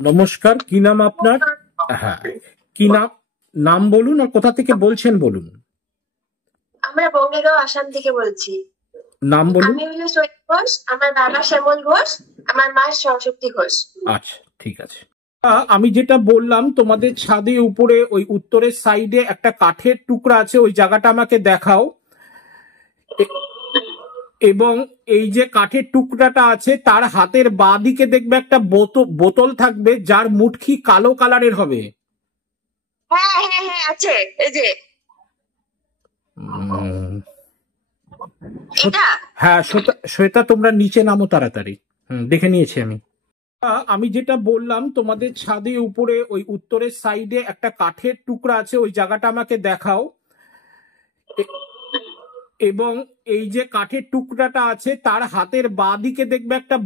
নমস্কার, কি নাম আপনার? হ্যাঁ, কি নাম? নাম বলুন আর কোথা থেকে বলছেন বলুন। আমরা বঙ্গীগাঁও আসাম থেকে বলছি। নাম বলুন। আমি হলো সৈয়দ ঘোষ, আমার বাবা শ্যামল ঘোষ, আমার মা সরস্বতী ঘোষ। আচ্ছা, ঠিক আছে। আমি যেটা বললাম, তোমাদের ছাদে উপরে ওই উত্তরের সাইডে একটা কাঠের টুকরা আছে, ওই জায়গাটা আমাকে দেখাও। এবং এই যে কাঠের টুকরাটা আছে তার হাতের বাঁ দিকে দেখবে একটা বোতল থাকবে, যার মুটকি কালো কালারের হবে। হ্যাঁ হ্যাঁ হ্যাঁ আছে, এই যে এটা। হ্যাঁ শ্বেতা, তোমরা নিচে নামো তাড়াতাড়ি। দেখে নিয়েছি আমি। আমি যেটা বললাম, তোমাদের ছাদে উপরে ওই উত্তরের সাইডে একটা কাঠের টুকরা আছে, ওই জায়গাটা আমাকে দেখাও। এবং এই যে কাঠের টুকরাটা আছে তার হাতের বাঁ দিকে দেখবে একটা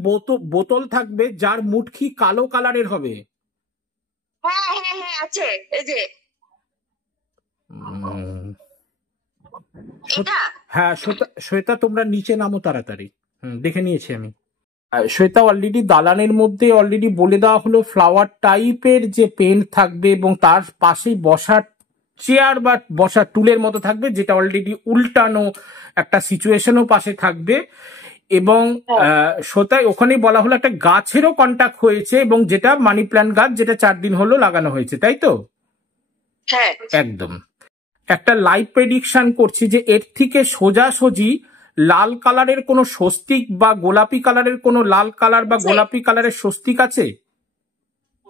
বোতল থাকবে, যার মুটকি কালো কালারের হবে। হ্যাঁ হ্যাঁ হ্যাঁ আছে, এই যে এটা। হ্যাঁ শ্বেতা, তোমরা নিচে নামো তাড়াতাড়ি। দেখে নিয়েছি আমি। শ্বেতা, অলরেডি দালানের মধ্যে অলরেডি বলে দেওয়া হলো ফ্লাওয়ার টাইপের যে পেন্ট থাকবে এবং তার পাশেই বসার চেয়ার বা বসার টুলের মতো থাকবে, যেটা অলরেডি উল্টানো একটা সিচুয়েশনও পাশে থাকবে। এবং শ্বেতায় ওখানেই বলা হলো একটা গাছেরও কন্টাক্ট হয়েছে, এবং যেটা মানি প্ল্যান্ট গাছ, যেটা 4 দিন হলো লাগানো হয়েছে, তাই তো? হ্যাঁ একদম। একটা লাইভ প্রেডিকশন করছি যে এর থেকে সোজাসুজি লাল কালারের কোনো স্বস্তিক বা গোলাপি কালারের কোনো লাল কালার বা গোলাপি কালারের স্বস্তিক আছে?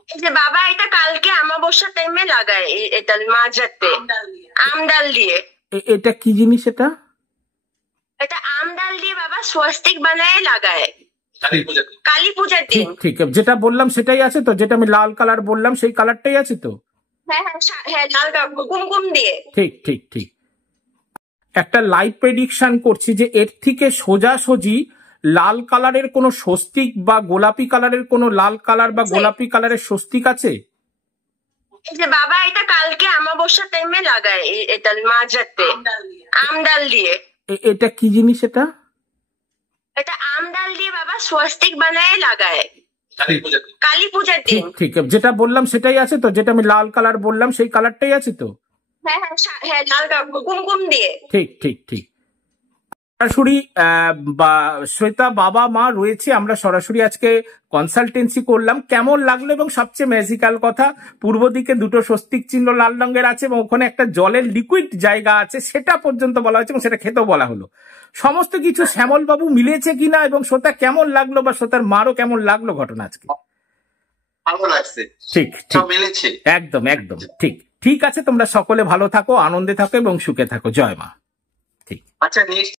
এই যে বাবা, এটা কালকে অমাবস্যা টাইমে লাগায়, এটা মাঝরাতে আমডাল দিয়ে। এটা কি জিনিস? এটা আমডাল দিয়ে বাবা স্বস্তিক বানায় লাগায় কালী পূজার দিন। ঠিক, যেটা বললাম সেটাই আছে তো? যেটা আমি লাল কালার বললাম সেই কালারটাই আছে তো? হ্যাঁ হ্যাঁ হ্যাঁ, লাল কুমকুম দিয়ে। ঠিক ঠিক ঠিক। একটা লাইভ প্রেডিকশন করছি যে এর থেকে সোজাসুজি লাল কালারের কোনো স্বস্তিক বা গোলাপি কালারের কোনো লাল কালার বা গোলাপি কালারের স্বস্তিক আছে? এই যে বাবা, এটা কালকে অমাবস্যা টাইমে লাগায়, এটা মাঝরাতে আমডাল দিয়ে। এটা কি জিনিস? এটা আমডাল দিয়ে বাবা স্বস্তিক বানায় লাগায় কালী পূজার দিন। ঠিক, যেটা বললাম সেটাই আছে তো? যেটা আমি লাল কালার বললাম সেই কালারটাই আছে তো? হ্যাঁ হ্যাঁ হ্যাঁ, লাল কুমকুম দিয়ে। ঠিক ঠিক ঠিক। সরাসরি বা শ্বেতা বাবা মা রয়েছে, আমরা সরাসরি আজকে কনসালটেন্সি করলাম। কেমন লাগলো? এবং সবচেয়ে ম্যাজিক্যাল কথা, পূর্ব দিকে দুটো স্বস্তিক চিহ্ন লাল রঙের আছে এবং ওখানে একটা জলের লিকুইড জায়গা আছে, সেটা পর্যন্ত বলা হয়েছে এবং সেটা খেতেও বলা হলো। সমস্ত কিছু শ্যামল বাবু মিলেছে কিনা, এবং শ্বেতা কেমন লাগলো বা শ্বেতার মারও কেমন লাগলো ঘটনা আজকে? ভালো লাগছে। ঠিক ঠিক, মিলেছে। একদম একদম ঠিক। ঠিক আছে, তোমরা সকলে ভালো থাকো, আনন্দে থাকো এবং সুখে থাকো। জয় মা। ঠিক। আচ্ছা, নেক্সট